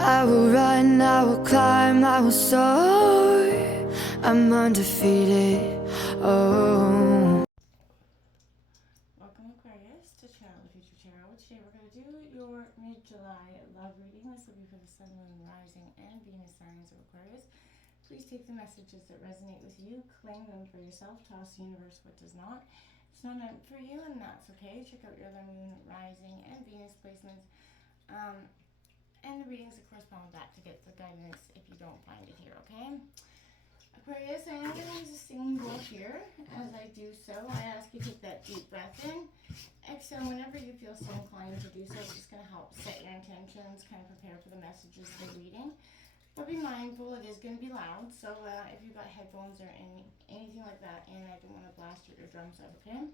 I will run, I will climb, I will soar. I'm undefeated. Oh. Welcome Aquarius to Channel the Future Tarot. Today we're going to do your mid-July love reading. This will be for the Sun, Moon, Rising, and Venus signs of Aquarius. Please take the messages that resonate with you, claim them for yourself, toss the universe what does not. It's not meant for you, and that's okay. Check out your Moon, Rising, and Venus placements. And the readings that correspond with that to get the guidance if you don't find it here, okay? Aquarius, I am going to use a singing bowl here. As I do so, I ask you to take that deep breath in. Exhale whenever you feel so inclined to do so. It's just going to help set your intentions, kind of prepare for the messages of the reading. But be mindful, it is going to be loud. So if you've got headphones or anything like that, and I don't want to blast your eardrums out, okay?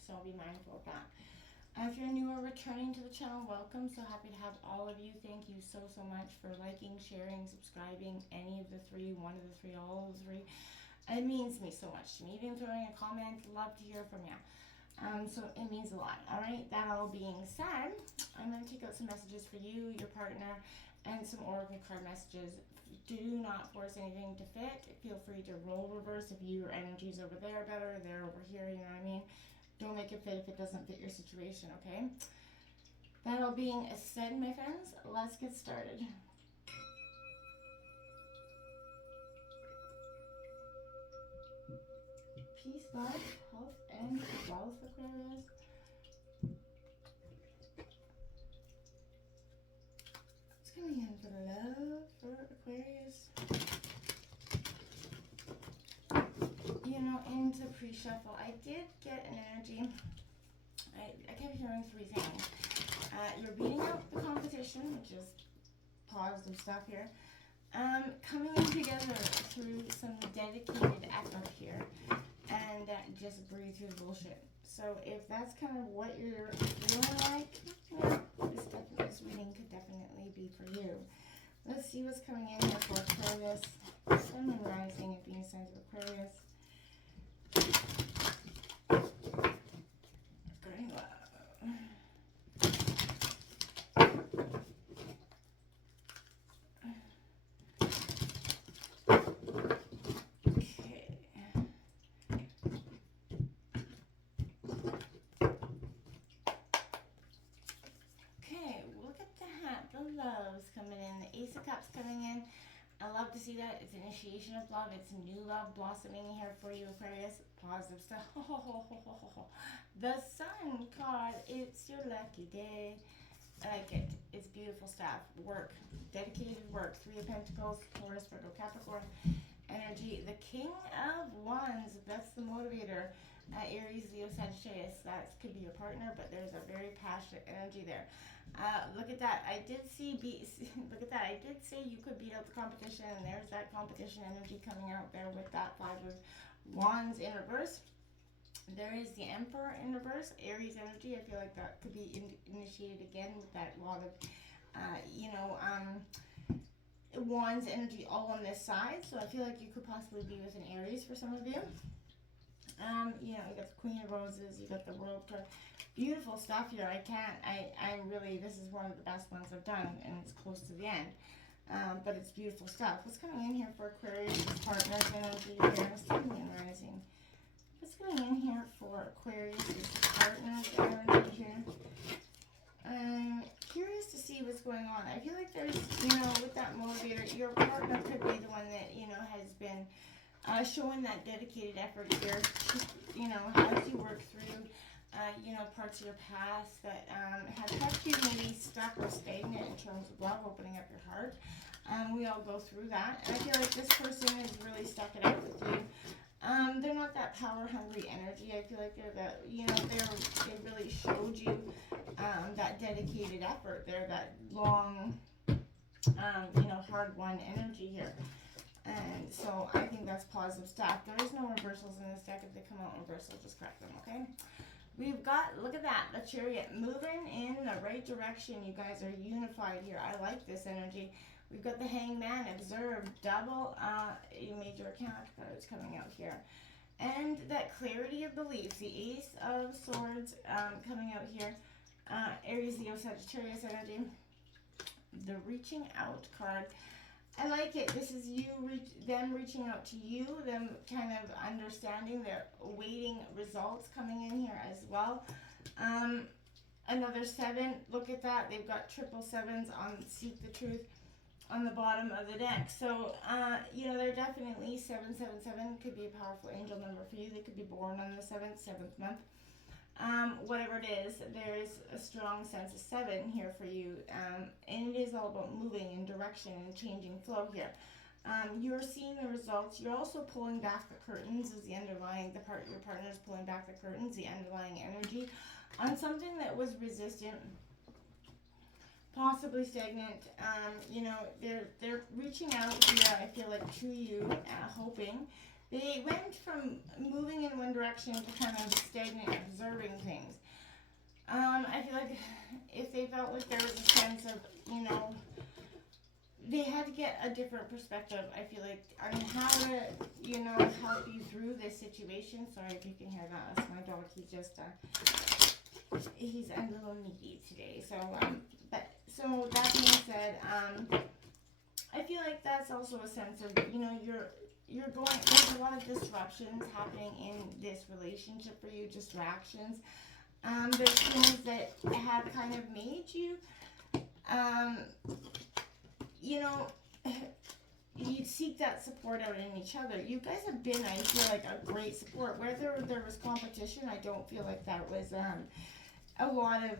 So be mindful of that. If you're new or returning to the channel, welcome. So happy to have all of you. Thank you so much for liking, sharing, subscribing, any of the three, one of the three, all of the three. It means me so much to me. Even throwing a comment, love to hear from you. So it means a lot. All right, that all being said, I'm going to take out some messages for you, your partner, and some oracle card messages. Do not force anything to fit. Feel free to roll reverse if your energy's over there better, they're over here, you know what I mean? Don't make it fit if it doesn't fit your situation, okay? That all being said, my friends, let's get started. Peace, love, health, and wealth, Aquarius. What's coming in for love for Aquarius? You know, into pre-shuffle, I did get an energy. I kept hearing three things. You're beating out the competition, which is positive stuff here. Coming in together through some dedicated effort here, and just breathe through the bullshit. So if that's kind of what you're feeling like, yeah, this reading could definitely be for you. Let's see what's coming in here for Aquarius. Sun, Moon, Rising, and Venus signs of Aquarius. Great love. Okay, look at that. The love's coming in. The Ace of Cups coming in. I love to see that. It's initiation of love. It's new love blossoming here for you, Aquarius. Positive stuff. The Sun card. It's your lucky day. I like it. It's beautiful stuff. Work. Dedicated work. Three of Pentacles. Taurus, Virgo, Capricorn. Energy. The King of Wands. That's the motivator. Aries, Leo, Sagittarius. That could be your partner, but there's a very passionate energy there. Look at that. I did see. Look at that. I did say you could beat out the competition, and there's that competition energy coming out there with that Five of Wands in reverse. There is the Emperor in reverse, Aries energy. I feel like that could be initiated again with that lot of, Wands energy all on this side. So I feel like you could possibly be with an Aries for some of you. You got the Queen of Roses, you got the World card. Beautiful stuff here. I'm really, this is one of the best ones I've done, and it's close to the end. But it's beautiful stuff. What's coming in here for Aquarius' partners energy here? Sun, Moon, Rising. What's going in here for Aquarius' partners energy here? I'm curious to see what's going on. I feel like there's, with that motivator, your partner could be the one that, has been showing that dedicated effort here, as you work through, parts of your past that have kept you maybe stuck or stagnant in terms of love, opening up your heart. We all go through that, and I feel like this person has really stuck it out with you. They're not that power-hungry energy. I feel like they're that, they really showed you that dedicated effort. They're that long, hard-won energy here. And so I think that's positive stuff. There is no reversals in this deck. If they come out in reversal, just correct them, okay? We've got, look at that, the Chariot moving in the right direction. You guys are unified here. I like this energy. We've got the Hangman, observe, double major account cards coming out here. And that clarity of belief, the Ace of Swords coming out here. Aries, Leo, Sagittarius energy. the reaching out card. I like it. This is you, them reaching out to you, them kind of understanding, they're awaiting results coming in here as well. Another 7, look at that. They've got triple 7s on Seek the Truth on the bottom of the deck. So, you know, they're definitely 777 could be a powerful angel number for you. They could be born on the 7th month. Whatever it is, there is a strong sense of 7 here for you. And it is all about moving in direction and changing flow here. You're seeing the results. You're also pulling back the curtains is the underlying, your partner is pulling back the curtains, the underlying energy on something that was resistant, possibly stagnant. You know, they're reaching out here, I feel like, to you, hoping. They went from moving in one direction to kind of stagnant, observing things. I feel like if they felt like there was a sense of, you know, they had to get a different perspective, I feel like, on how to, you know, help you through this situation. Sorry if you can hear that. That's my dog. He's just, he's a little needy today. So, so that being said, I feel like that's also a sense of, you know, you're going, there's a lot of disruptions happening in this relationship for you, distractions. There's things that have kind of made you, you know, you seek that support out in each other. You guys have been, I feel like, a great support. Whether there was competition, I don't feel like that was a lot of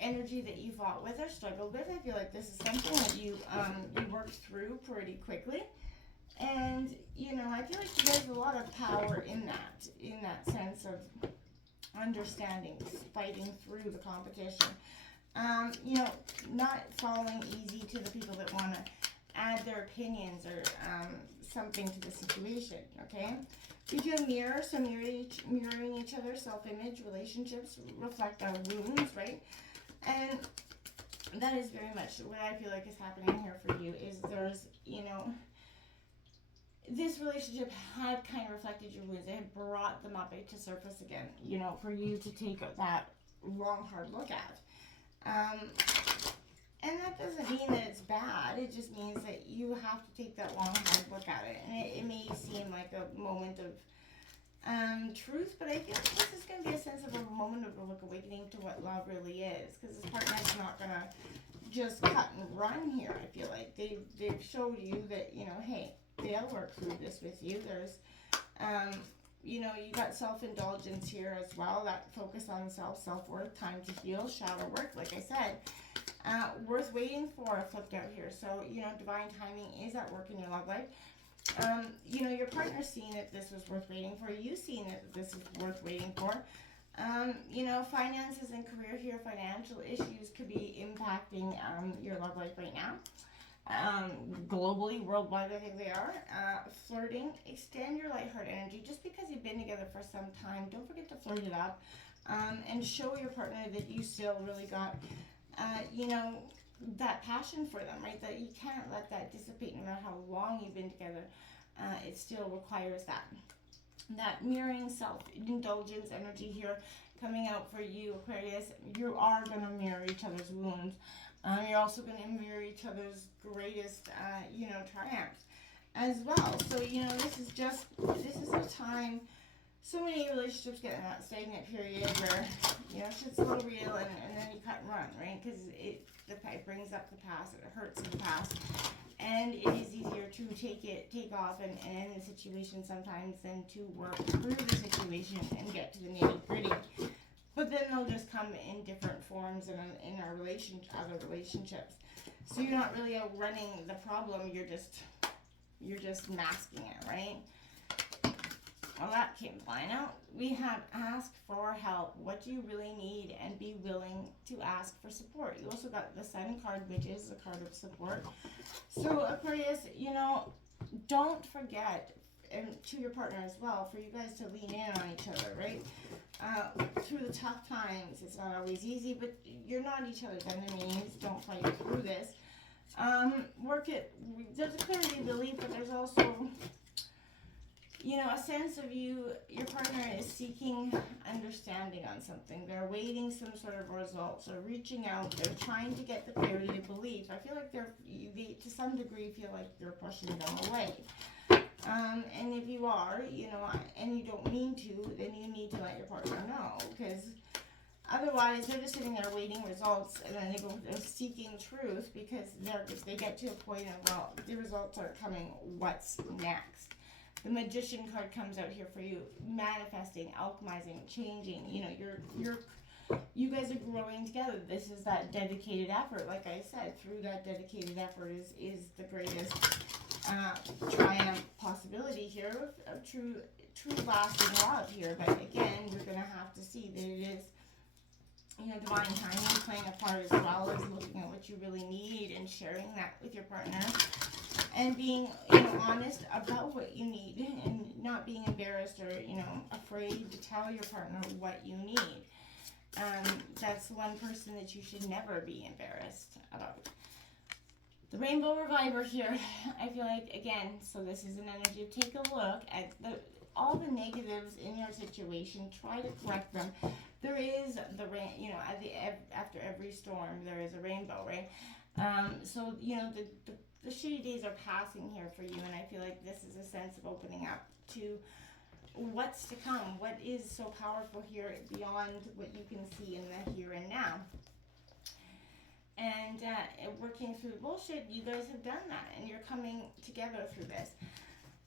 energy that you fought with or struggled with. I feel like this is something that you worked through pretty quickly. And, you know, I feel like there's a lot of power in that sense of understanding, fighting through the competition. You know, not falling easy to the people that want to add their opinions or something to the situation, okay? You do a mirror, so mirroring each other, self-image, relationships reflect our wounds, right? And that is very much what I feel like is happening here for you, is there's, you know, this relationship had kind of reflected your wounds. It had brought them up to surface again, you know, for you to take that long, hard look at. And that doesn't mean that it's bad. It just means that you have to take that long, hard look at it. And it may seem like a moment of truth, but I feel like this is going to be a sense of a moment of awakening to what love really is. Because this partner's not going to just cut and run here, I feel like. They've showed you that, you know, hey, they'll work through this with you. There's, you know, you got self-indulgence here as well, that focus on self-worth, time to heal, shadow work, like I said. Worth waiting for, flipped out here. So, you know, divine timing is at work in your love life. You know, your partner's seen that this was worth waiting for. You've seen that this is worth waiting for. You know, finances and career here, financial issues could be impacting your love life right now. Globally, worldwide, I think they are. Flirting, extend your lighthearted energy. Just because you've been together for some time, don't forget to flirt it up, and show your partner that you still really got, you know, that passion for them, right? That you can't let that dissipate no matter how long you've been together. It still requires that mirroring self-indulgence energy here coming out for you, Aquarius. You are going to mirror each other's wounds. You're also going to mirror each other's greatest, you know, triumphs as well. So, you know, this is a time, so many relationships get in that stagnant period where, you know, shit's a little real and then you cut and run, right? Because it brings up the past, it hurts the past. And it is easier to take off and end the situation sometimes than to work through the situation and get to the nitty gritty. But then they'll just come in different forms in our other relationships. So you're not really outrunning the problem. You're just masking it, right? Well, that came flying out. We have ask for help. What do you really need? And be willing to ask for support. You also got the Sun card, which is a card of support. So Aquarius, you know, don't forget, and to your partner as well, for you guys to lean in on each other, right? Through the tough times, it's not always easy, but you're not each other's enemies. Don't fight through this. Work it. There's a clarity of belief, but there's also a sense of your partner is seeking understanding on something. They're waiting some sort of results or reaching out. They're trying to get the clarity of belief. I feel like they to some degree feel like you're pushing them away. And if you are, and you don't mean to, then you need to let your partner know, because otherwise they're just sitting there waiting results, and then they're seeking truth, because they get to a point of, well, the results aren't coming, what's next? The Magician card comes out here for you, manifesting, alchemizing, changing. You guys are growing together. This is that dedicated effort. Like I said, through that dedicated effort is the greatest triumph possibility here of true lasting love here. But again, you're going to have to see that it is, divine timing playing a part, as well as looking at what you really need and sharing that with your partner. And being, honest about what you need, and not being embarrassed or, afraid to tell your partner what you need. That's one person that you should never be embarrassed about. The Rainbow Reviver here, I feel like, again, so this is an energy of take a look at all the negatives in your situation, try to correct them. There is the rain, after every storm, there is a rainbow, right? So, the shitty days are passing here for you, and I feel like this is a sense of opening up to what's to come, what is so powerful here beyond what you can see in the here and now. And working through the bullshit, you guys have done that, and you're coming together through this.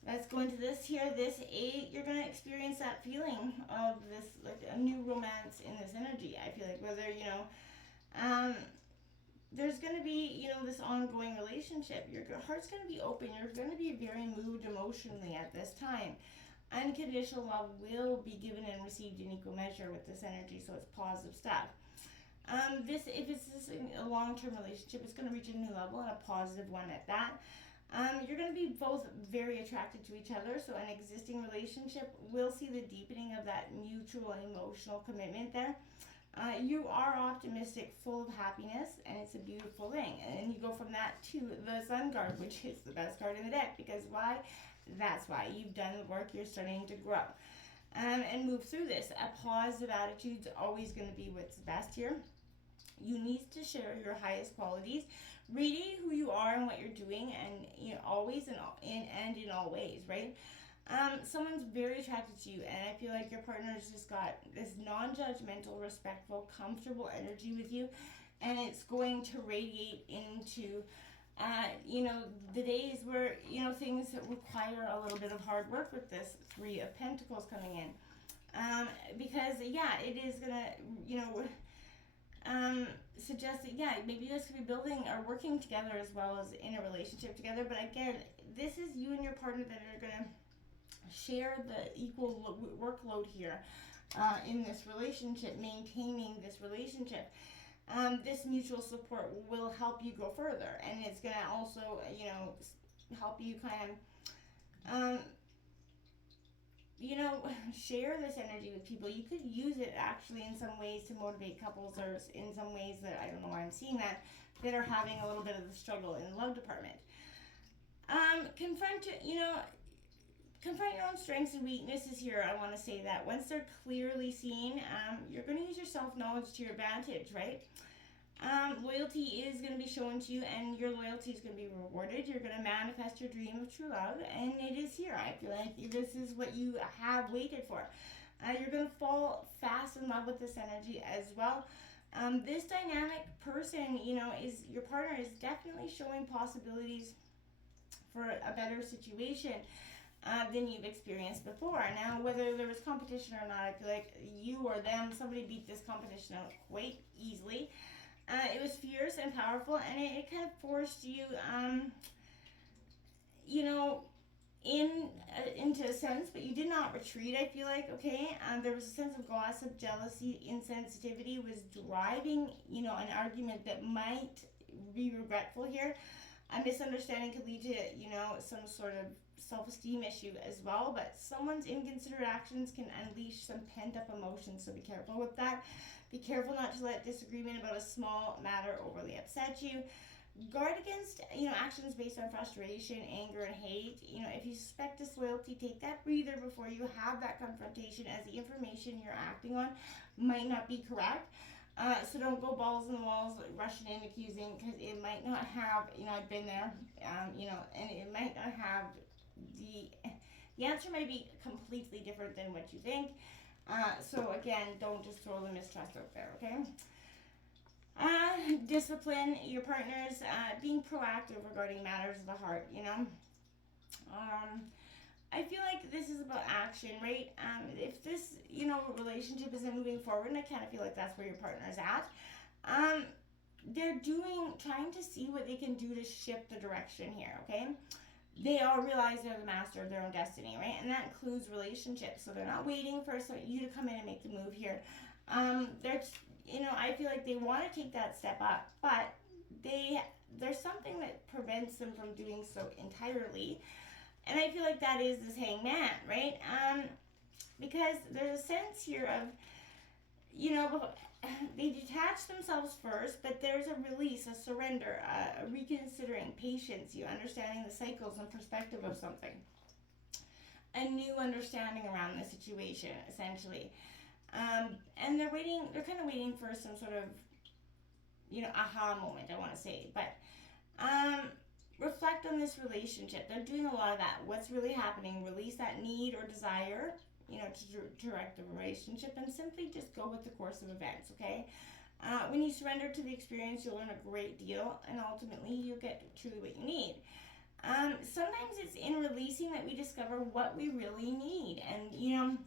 Let's go into this here, this 8, you're going to experience that feeling of this, like a new romance in this energy. I feel like whether, there's going to be, this ongoing relationship. Your heart's going to be open. You're going to be very moved emotionally at this time. Unconditional love will be given and received in equal measure with this energy, so it's positive stuff. If it's a long-term relationship, it's going to reach a new level, and a positive one at that. You're going to be both very attracted to each other, so an existing relationship will see the deepening of that mutual emotional commitment there. You are optimistic, full of happiness, and it's a beautiful thing. And you go from that to the Sun card, which is the best card in the deck. Because why? That's why. You've done the work. You're starting to grow. And move through this. A positive attitude's always going to be what's best here. You need to share your highest qualities. Reading who you are and what you're doing, and always in all ways, right? Someone's very attracted to you, and I feel like your partner's just got this non-judgmental, respectful, comfortable energy with you, and it's going to radiate into, the days where, things that require a little bit of hard work with this 3 of Pentacles coming in. Because, it is going to, suggest that, maybe you guys could be building or working together as well as in a relationship together. But again, this is you and your partner that are going to share the equal workload here in this relationship, maintaining this relationship. This mutual support will help you go further, and it's going to also, help you kind of, share this energy with people. You could use it actually in some ways to motivate couples, or in some ways that, I don't know why I'm seeing that are having a little bit of the struggle in the love department. Confront your own strengths and weaknesses here. I want to say that once they're clearly seen, you're going to use your self-knowledge to your advantage, right? Loyalty is going to be shown to you, and your loyalty is going to be rewarded. You're going to manifest your dream of true love, and it is here. I feel like this is what you have waited for. You're going to fall fast in love with this energy as well. This dynamic person, is your partner is definitely showing possibilities for a better situation than you've experienced before. Now, whether there was competition or not, I feel like you or them, somebody beat this competition out quite easily. It was fierce and powerful, and it kind of forced you, into a sense, but you did not retreat, I feel like, okay? There was a sense of gossip, jealousy, insensitivity was driving, an argument that might be regretful here. A misunderstanding could lead to, some sort of self-esteem issue as well, but someone's inconsiderate actions can unleash some pent-up emotions, so be careful with that. Be careful not to let disagreement about a small matter overly upset you. Guard against, actions based on frustration, anger, and hate. If you suspect disloyalty, take that breather before you have that confrontation, as the information you're acting on might not be correct. So don't go balls in the walls, rushing in, accusing, because it might not have, I've been there, and it might not have the answer might be completely different than what you think. So again, don't just throw the mistrust out there, okay? Discipline your partners, being proactive regarding matters of the heart, I feel like this is about action, right? If this, relationship isn't moving forward, and I kind of feel like that's where your partner is at, they're trying to see what they can do to shift the direction here, okay? They all realize they're the master of their own destiny, right? And that includes relationships. So they're not waiting for you to come in and make the move here. I feel like they want to take that step up, but there's something that prevents them from doing so entirely. And I feel like that is this hangman, right? Because there's a sense here of, they detach themselves first, but there's a release, a surrender, a reconsidering, patience, understanding the cycles and perspective of something. A new understanding around the situation, essentially. And they're kind of waiting for some sort of, aha moment, I want to say. But reflect on this relationship. They're doing a lot of that. What's really happening? Release that need or desire, to direct the relationship, and simply just go with the course of events, okay? When you surrender to the experience, you'll learn a great deal, and ultimately you'll get truly what you need. Sometimes it's in releasing that we discover what we really need, and,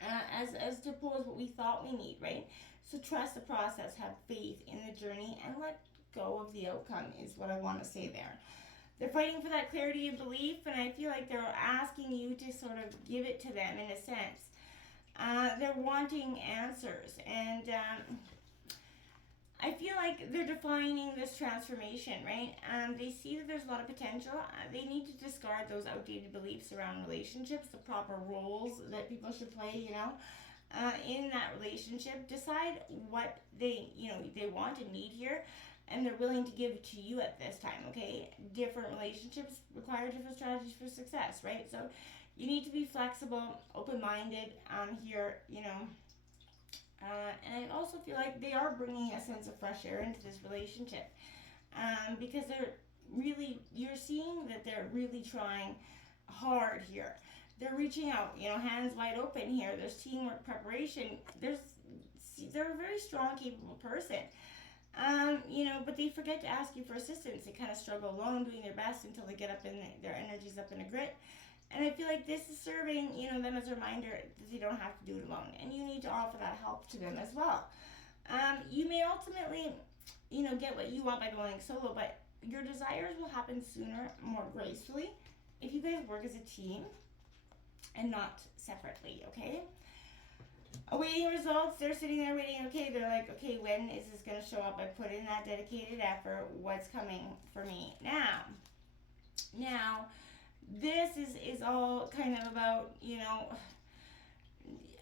as opposed to what we thought we need, right? So trust the process, have faith in the journey, and let go of the outcome is what I want to say there. They're fighting for that clarity of belief, and I feel like they're asking you to sort of give it to them in a sense. They're wanting answers, and I feel like they're defining this transformation, right? They see that there's a lot of potential. They need to discard those outdated beliefs around relationships, the proper roles that people should play, in that relationship. Decide what they want and need here, and they're willing to give to you at this time, okay? Different relationships require different strategies for success, right? So you need to be flexible, open-minded here, and I also feel like they are bringing a sense of fresh air into this relationship, because you're seeing that they're really trying hard here. They're reaching out, hands wide open here. There's teamwork, preparation. They're a very strong, capable person. But they forget to ask you for assistance. They kind of struggle alone, doing their best until they get their energy's up in a grit. And I feel like this is serving, them as a reminder that they don't have to do it alone. And you need to offer that help to them as well. You may ultimately, get what you want by going solo, but your desires will happen sooner, more gracefully, if you guys work as a team and not separately, okay? Awaiting results, they're sitting there waiting, okay, they're like, okay, when is this going to show up? I put in that dedicated effort, what's coming for me now? This is all kind of about,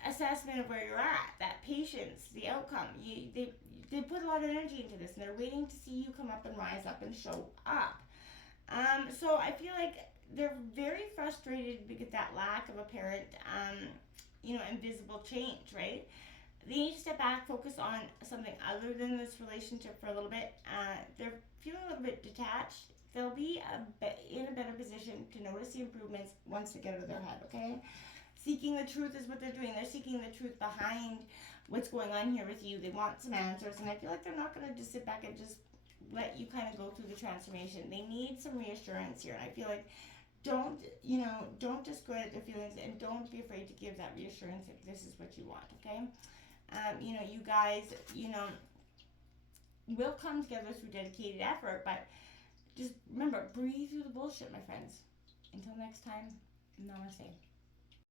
assessment of where you're at, that patience, the outcome. They put a lot of energy into this, and they're waiting to see you come up and rise up and show up. So I feel like they're very frustrated because that lack of apparent, invisible change, right? They need to step back, focus on something other than this relationship for a little bit. They're feeling a little bit detached. They'll be in a better position to notice the improvements once they get out of their head, okay? Seeking the truth is what they're doing. They're seeking the truth behind what's going on here with you. They want some answers, and I feel like they're not going to just sit back and just let you kind of go through the transformation. They need some reassurance here, and I feel like don't discredit their feelings, and don't be afraid to give that reassurance if this is what you want, okay? You guys, will come together through dedicated effort, but just remember, breathe through the bullshit, my friends. Until next time, namaste.